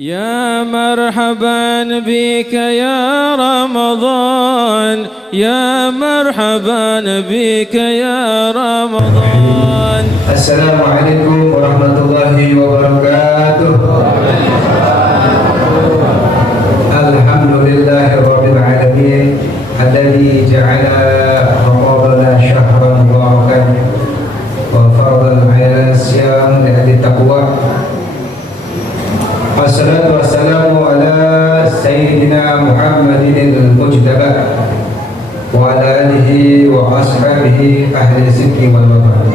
يا مرحبا بك يا رمضان، يا مرحبا بك يا رمضان. السلام عليكم ورحمة الله وبركاته. الحمد لله رب العالمين الذي جعل رمضان شهرا مباركا وفرض علينا الصيام لأجل التقوى. والصلاة والسلام على سيدنا محمد المجتبى وعلى آله وأصحابه أهل الصدق والوفاء.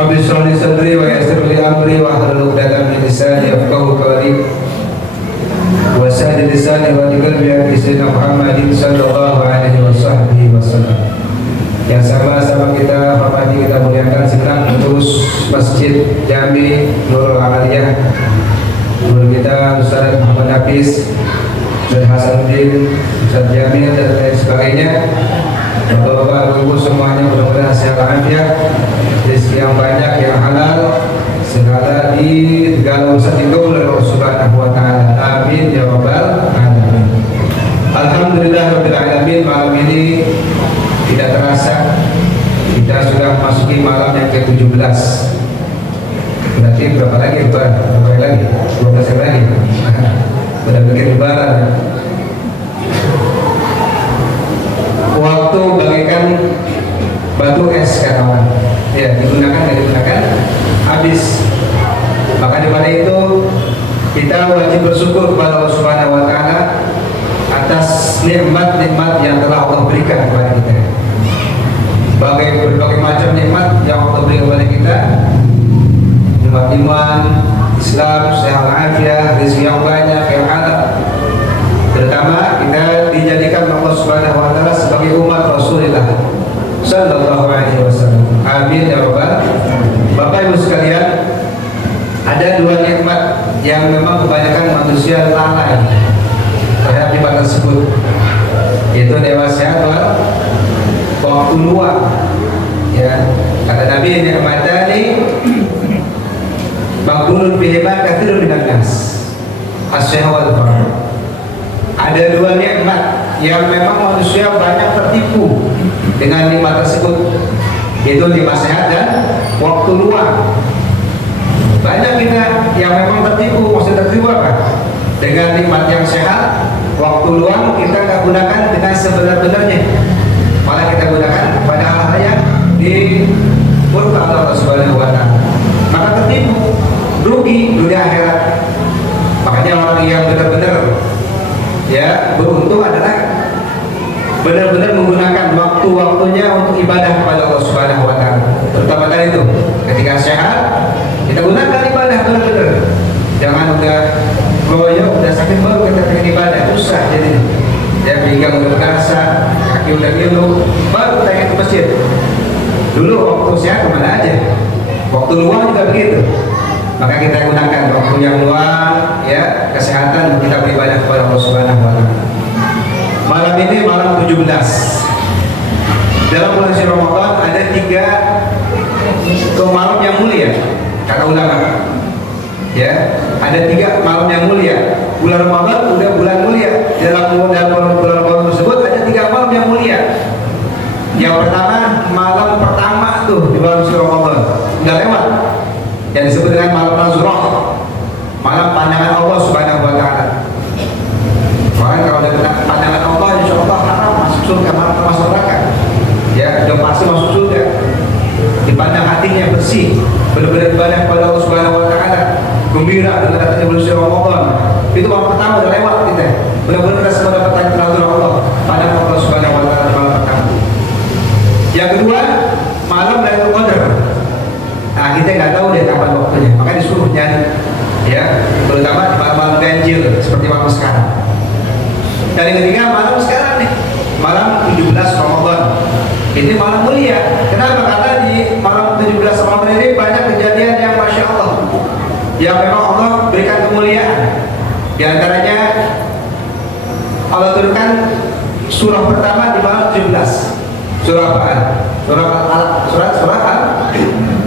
رب اشرح لي صدري ويسر لي أمري واحلل عقدة من لساني يفقهوا قولي وسهل لساني وقلبي في سيدنا محمد صلى الله عليه وسلم. Yang sama-sama kita hormati, kita muliakan segenap pengurus Masjid Jami Nurul Amaliyah, guru kita Ustaz Muhammad Hafiz, Ustaz Hasanuddin, Ustaz Jamil dan lain sebagainya. Bapak-bapak, ibu semuanya mudah-mudahan sehat walafiat, rezeki yang banyak, yang halal, segala segala urusan dikabul oleh Allah Subhanahu wa taala. Amin ya rabbal alamin. Alhamdulillahirabbil alamin. Malam ini tidak terasa kita sudah memasuki malam yang ke-17. Berarti berapa lagi lebaran? Berapa hari lagi? 12 hari lagi. Sudah bikin lebaran. Waktu bagaikan batu es kata orang. Ya, digunakan dan digunakan habis. Maka daripada itu kita wajib bersyukur kepada Allah Subhanahu wa taala atas nikmat-nikmat yang telah Allah berikan kepada kita. Berbagai macam nikmat yang Allah berikan kepada kita, nikmat iman, Islam, sehat walafiat, rezeki yang banyak, yang halal. Terutama kita dijadikan Allah Subhanahu wa taala sebagai umat Rasulullah sallallahu alaihi wasallam. Amin ya rabbal. Bapak Ibu sekalian, ada dua nikmat yang memang kebanyakan manusia lalai terhadap nikmat tersebut, yaitu nikmat sehat waktu luang. Ya, kata Nabi, nikmatani maghbunun bihima katsirun minan nas, as-syahwat. Ada dua nikmat yang memang manusia banyak tertipu dengan nikmat tersebut, yaitu nikmat sehat dan waktu luang. Banyak kita yang memang tertipu. Maksud tertipu apa? Dengan nikmat yang sehat, waktu luang kita nggak gunakan dengan sebenar-benarnya, malah kita gunakan pada hal-hal yang dimurka Allah Subhanahu wa taala. Maka tertipu, rugi dunia akhirat. Makanya orang yang benar-benar ya beruntung adalah benar-benar menggunakan waktu-waktunya untuk ibadah kepada Allah Subhanahu wa taala. Terutama tadi itu, ketika sehat kita gunakan ibadah benar-benar. Jangan udah goyok, udah sakit baru kita pengen ibadah, susah jadi. Ya, pinggang udah berasa, kaki udah ngilu, baru kita ke masjid. Dulu waktu sehat kemana aja? Waktu luang juga begitu. Maka kita gunakan waktu yang luang, ya, kesehatan untuk kita beribadah kepada Allah Subhanahu wa taala. Malam ini malam 17. Dalam bulan Ramadan ada 3 malam yang mulia, kata ulama. Ya, ada 3 malam yang mulia. Bulan Ramadan udah bulan mulia. Dalam bulan Ramadan tersebut ada 3 malam yang mulia. Yang pertama, malam pertama tuh di bulan Ramadan, udah lewat, yang disebut dengan malam Nazrah, malam pandangan Allah Subhanahu wa taala. Orang kalau ada pandangan Allah, insya Allah haram masuk surga, masuk neraka. Ya, sudah pasti masuk surga. Dipandang hatinya bersih, benar-benar ibadah kepada Allah Subhanahu wa taala, gembira dengan datangnya bulan Ramadan. Itu malam pertama udah lewat kita. Benar-benar kita semua dapat nazar Allah, pandangan Allah Subhanahu wa taala malam pertama. Yang kedua, malam Lailatul Qadar. Nah, kita nggak tahu deh kapan waktunya, maka disuruh nyari. Ya, terutama di malam-malam ganjil seperti malam sekarang. Dan yang ketiga, malam sekarang nih, malam 17 Ramadan. Ini malam mulia. Kenapa? Karena di malam 17 Ramadan ini banyak kejadian yang Masya Allah, yang memang Allah berikan kemuliaan. Di antaranya Allah turunkan surah pertama di malam 17. Surah apa? Surah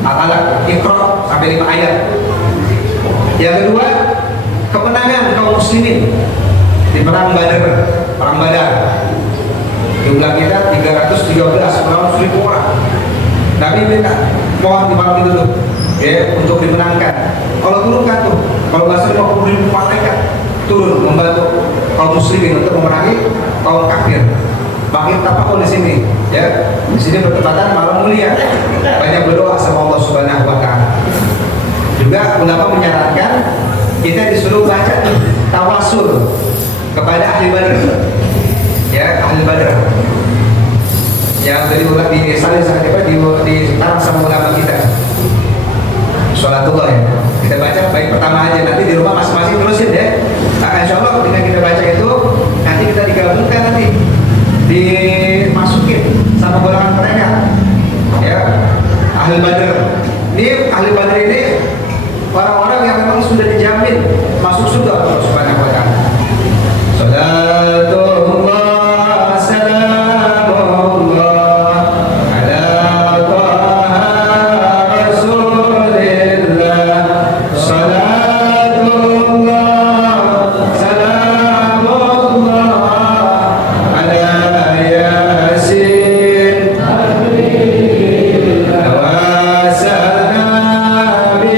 Al-Alaq, Iqra sampai 5 ayat. Yang kedua, kemenangan kaum muslimin di perang Badar. Jumlah kita 313 melawan 1000 orang. Nabi minta mohon di malam itu tuh, ya, untuk dimenangkan. kalau turunkan tuh, kalau nggak salah 50.000 malaikat turun membantu kaum muslimin untuk memerangi kaum kafir. Makin tapak di sini, ya. Di sini bertepatan malam mulia. Banyak berdoa sama Allah Subhanahu wa taala. Juga ulama menyarankan kita disuruh baca tawasul kepada ahli Badar. Ya, ahli Badar. Yang tadi ulama di salih sangat di sekarang sama ulama kita. Sholatullah ya. Kita baca baik pertama aja, nanti di rumah masing-masing terusin ya. Nah, insya Allah dengan kita baca itu nanti kita digabungkan, nanti dimasukin sama golongan mereka, ya, ahli Badar. Ini ahli Badar ini orang-orang yang memang sudah dijamin masuk surga Allah Subhanahu wa taala. Salatullah salamullah ala taha rasulillah. Salatullah salamullah ala yasin tawassalna bi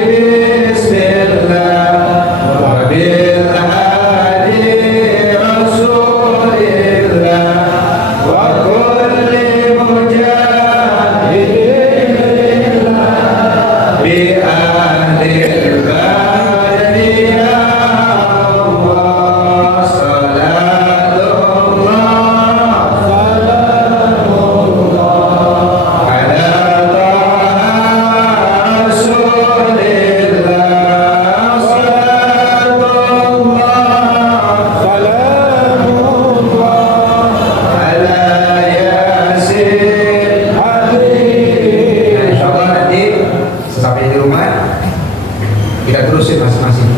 bismillah wa bil hadi rasulillah wa kulli mujahidin bi ahlil badri ya Allah. Salatullah ala taha rasulillah. Salatullah ala yasin. Nah, insyaallah nanti sampai di rumah kita terusin masing-masing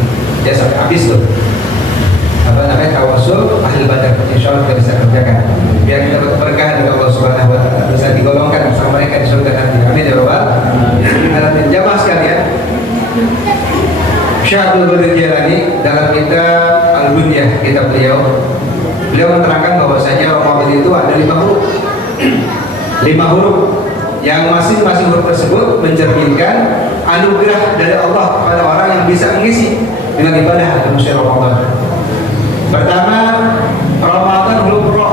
ya sampai habis tuh apa namanya tawasul ahli Badar. Insyaallah kita bisa kerjakan biar kita berkah dari Allah Subhanahu wa taala, bisa digolongkan bersama mereka di surga nanti. Amin ya rabbal alamin. Jamaah sekalian, Syekh Abdul Qadir Jailani dalam kitab Al-Bunyah, kitab beliau menerangkan bahwasanya Ramadan itu ada 5 huruf. 5 huruf yang masing-masing huruf tersebut mencerminkan anugerah dari Allah kepada orang yang bisa mengisi dengan ibadah dalam bulan Ramadan. Pertama, Ramadan huruf Ra.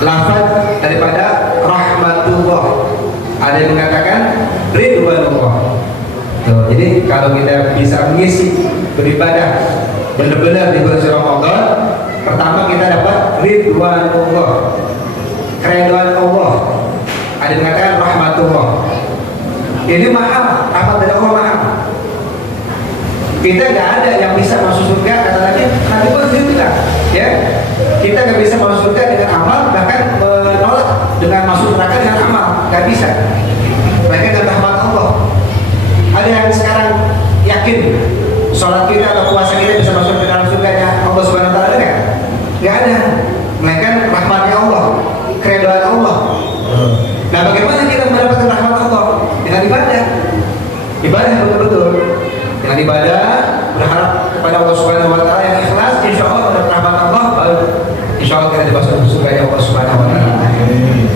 Lafaz daripada rahmatullah. Ada yang mengatakan ridwanullah. Tuh, jadi kalau kita bisa mengisi beribadah benar-benar di bulan Ramadan, pertama kita dapat ridwanullah, keridhaan Allah. Ada yang mengatakan rahmatullah. Ini mahal, rahmat dari Allah mahal. Kita nggak ada yang bisa masuk surga, kata Nabi pun dia bilang, ya, kita nggak bisa masuk surga dengan amal, bahkan menolak dengan masuk neraka dengan amal, nggak bisa. Mereka dengan rahmat Allah. Ada yang sekarang yakin sholat kita atau puasa kita bisa masuk ke dalam surganya Allah Subhanahu wa taala? Nggak ada. Melainkan rahmatnya Allah, keridhaan Allah. Nah, bagaimana kita mendapatkan rahmat Allah? Dengan ibadah. Ibadah betul-betul. Dengan ibadah, berharap kepada Allah Subhanahu wa taala yang ikhlas, insya Allah mendapat rahmat Allah, baru insya Allah kita dimasukkan ke surganya Allah Subhanahu wa taala.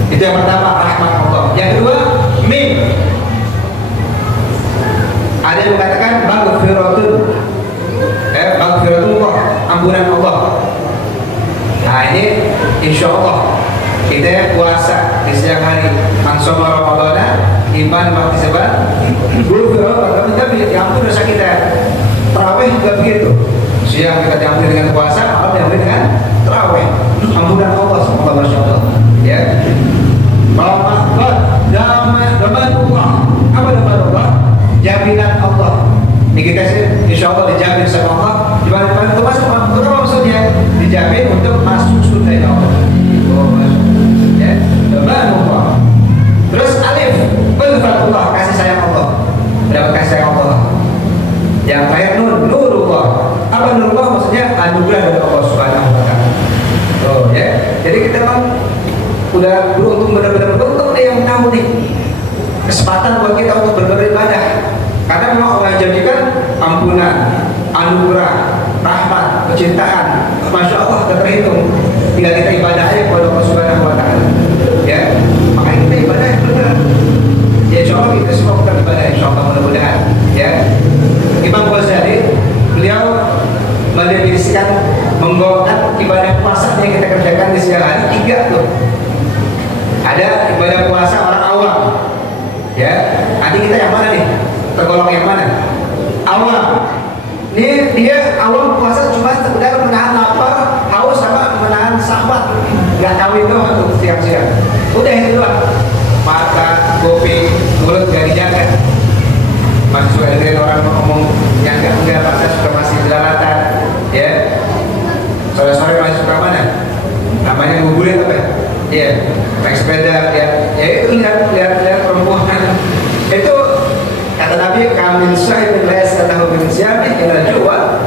Itu yang pertama, rahmat Allah. Yang kedua, mim. Ada yang mengatakan maghfiratun, maghfiratullah, ampunan Allah. Nah, ini insya Allah kita puasa di siang hari, man shoma ramadhana iman mahtisaban ghufira lahu dhanbuhu, diampuni dosa kita. Tarawih juga begitu, siang kita diampuni dengan puasa, malam diampuni dengan tarawih. Ampunan Allah, semoga masyaallah, ya. Ramadan damanullah. Apa damanullah? Jaminan Allah. Ini kita sih insya Allah dijamin sama Allah. Dimana itu masuk, apa maksudnya? Dijamin untuk masuk surga Allah. Ya, damanullah. Terus alif, ulfatullah, kasih sayang Allah. Dapat kasih sayang Allah. Yang terakhir nun, nurullah. Apa nurullah? Maksudnya anugerah dari Allah Subhanahu wa taala. Oh ya. Jadi kita memang udah beruntung, benar-benar beruntung nih yang tahu nih kesempatan buat kita untuk beribadah. Karena memang Allah janjikan ampunan, kecintaan, masya Allah gak terhitung. Tinggal kita ibadah aja kepada Allah Subhanahu Wa Taala. Ya, makanya kita ibadah yang benar. Ya insya Allah kita semua bukan ibadah, insya Allah mudah-mudahan. Ya, Imam Ghazali beliau mendefinisikan menggolongkan ibadah puasa yang kita kerjakan di siang hari 3 tuh. Ada ibadah puasa orang awam. Ya, nanti kita yang mana nih? Tergolong yang mana? Awam. Ini dia awam puasa cuma sekedar menahan lapar, haus sama menahan sahabat. Gak tahu itu untuk siang-siang. Udah itu doang. Mata, kuping, mulut gak dijaga. Masih suka dengerin orang ngomong yang enggak mata suka masih jelalatan. Ya. Sore-sore masih suka mana? Namanya nguburin apa ya? Iya, naik sepeda, ya itu lihat perempuan. Itu kata Nabi, kamil syahid laysa lahu min siyami illa juwa.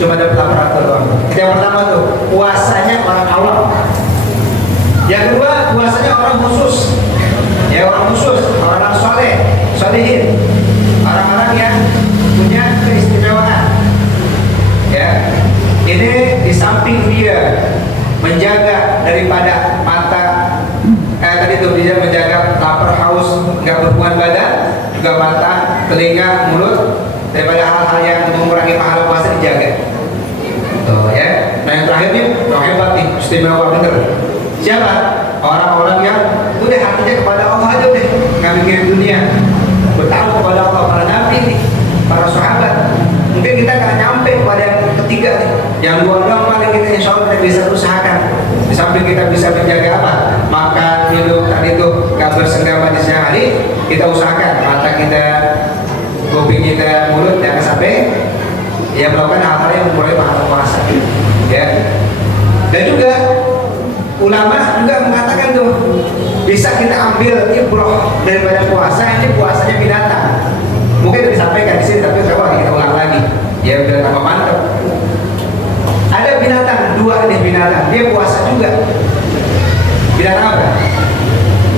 Cuma dapat lapar doang. Yang pertama tuh, puasanya orang awam. Yang kedua, puasanya orang khusus. Ya, orang khusus, orang soleh, solehin. Orang-orang yang punya keistimewaan. Ya. Ini di samping dia menjaga daripada mata tadi itu dia menjaga lapar haus nggak berhubungan badan, juga mata, telinga, mulut daripada hal-hal yang mengurangi pahala puasa dijaga. Tuh ya. Nah yang terakhir nih, yang hebat nih, istimewa bener. Siapa? Orang-orang yang udah hatinya kepada Allah aja deh, nggak mikirin dunia. Bertaruh kepada Allah, para nabi nih, para sahabat. Mungkin kita nggak nyampe kepada yang ketiga nih. Yang dua doang paling kita insya Allah kita bisa usahakan. Di samping kita bisa menjaga apa? Makan, minum, tadi itu nggak bersenggama di siang hari. Kita usahakan mata kita, kuping kita, mulut jangan sampai ya melakukan hal-hal yang mengurangi pahala puasa. Ya. Dan juga ulama juga mengatakan tuh bisa kita ambil ibroh daripada puasa ini puasanya binatang. Mungkin disampaikan di sini tapi coba kita ulang lagi. Ya udah tambah mantap. Ada binatang, 2 nih binatang, dia puasa juga. Binatang apa?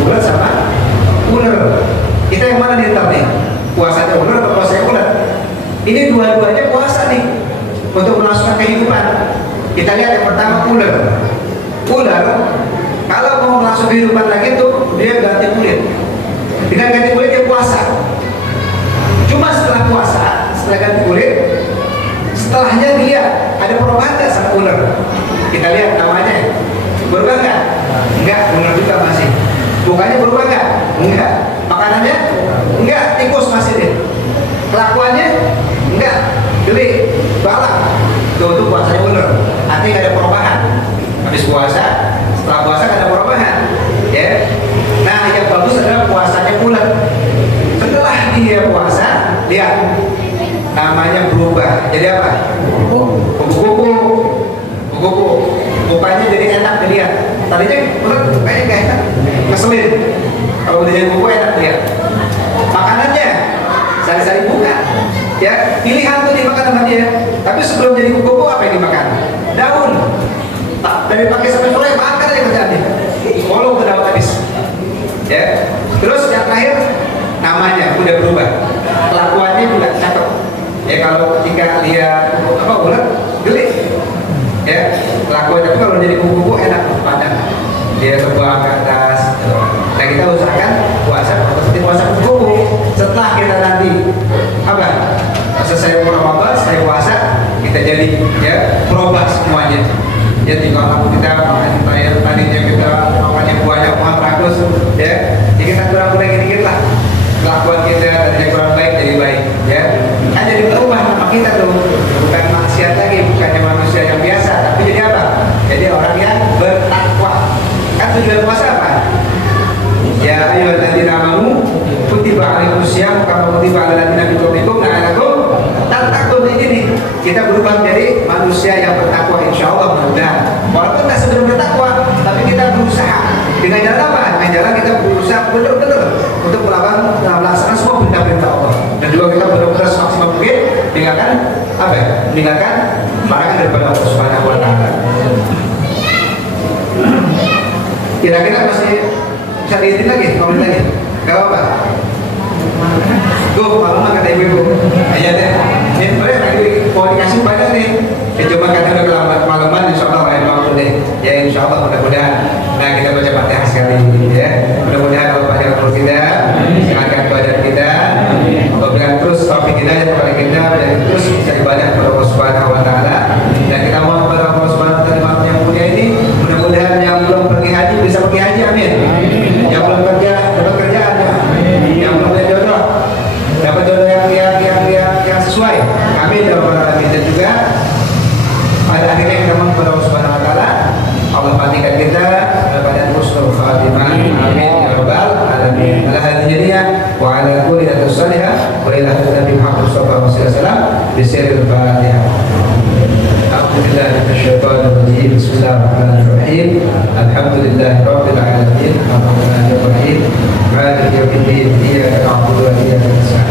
Ular sama ular. Kita yang mana nih ntar nih? Puasanya ular atau puasanya ular? Ini dua-duanya puasa nih untuk melangsungkan kehidupan. Kita lihat yang pertama ular. Ular kalau mau melangsungkan kehidupan lagi tuh dia ganti kulit. Dengan ganti kulit dia puasa. Cuma setelah puasa, setelah ganti kulit, setelahnya dia ada perubahan nggak sama ular? Kita lihat namanya berubah nggak? Enggak, ular juga masih. Mukanya berubah nggak? Enggak. Makanannya? Enggak, tikus masih deh. Kelakuannya? Enggak, geli, balak. Tuh puasanya ular. Artinya nggak ada perubahan. Habis puasa, setelah puasa nggak ada perubahan. Ya. Nah yang bagus adalah puasanya ular. Setelah dia puasa, lihat namanya berubah. Jadi apa? Kupu-kupu. Mukanya jadi enak dilihat. Tadinya ular kayaknya gak enak, ngeselin. Kalau udah jadi kupu enak dilihat. Makanannya sari-sari buka. Ya, pilihan tuh dimakan sama dia. Tapi sebelum jadi kupu-kupu apa yang dimakan? Daun. Dari pagi sampai sore makan aja kerjaannya. Follow ke daun habis. Ya. Terus yang terakhir namanya udah berubah. Kelakuannya juga cakep. Ya kalau ketika lihat apa ular geli. Ya, kelakuannya tapi kalau jadi kupu-kupu enak pandang. Dia terbang ke atas. Nah kita usahakan puasa seperti puasa kupu-kupu. Setelah kita nanti apa? Selesai Ramadan, selesai puasa, kita jadi ya berubah semuanya. Ya tinggal kamu kita makan tadinya kita makannya banyak makan rakus ya. Jadi kita kurang-kurang dikit lah. Kelakuan kita tadinya kurang baik jadi baik ya. Kan jadi berubah nama kita tuh. Bukan maksiat lagi, bukannya manusia yang biasa, tapi jadi apa? Jadi orang yang bertakwa. Kan tujuan puasa apa? Ya ayyuhalladzina amanu kutiba alaikumusiyam kama kutiba alal ladzina min qablikum la'allakum tattaqun. Ini kita berubah menjadi manusia yang bertakwa insyaallah mudah. Walaupun tidak sebelum bertakwa, tapi kita berusaha. Dengan jalan apa? Dengan jalan kita berusaha benar-benar untuk melaksanakan semua perintah-perintah Allah. Dan juga kita benar-benar semaksimal mungkin meninggalkan apa ya? Meninggalkan larangan daripada Allah Subhanahu wa taala. Kira-kira masih bisa dihitung lagi, komen lagi? Gak apa-apa. Gue malu mah kata ibu-ibu. Ayo deh. Ini sebenarnya tadi mau dikasih banyak nih. Cuma kata udah dan terus cari banyak kepada Allah Subhanahu wa taala. Dan kita mohon kepada Allah Subhanahu wa taala malam yang mulia ini, mudah-mudahan yang belum pergi haji bisa pergi haji, amin. Yang belum kerja dapat kerjaan, ya. Yang belum ada jodoh dapat jodoh yang sesuai, amin ya rabbal alamin. Dan juga pada akhirnya kita mohon kepada Allah Subhanahu wa taala, Allah pastikan kita pada husnul khatimah, amin ya rabbal alamin. Ala hadhihi wa ala kulli salihah wa ila Nabi Muhammad sallallahu alaihi wasallam bisiril Fatihah. A'udzubillahi minasyaitonir rajim. Bismillahirrahmanirrahim. Alhamdulillahi rabbil alamin. Arrahmanirrahim. Maliki yaumiddin. Iyyaka na'budu wa iyyaka nasta'in.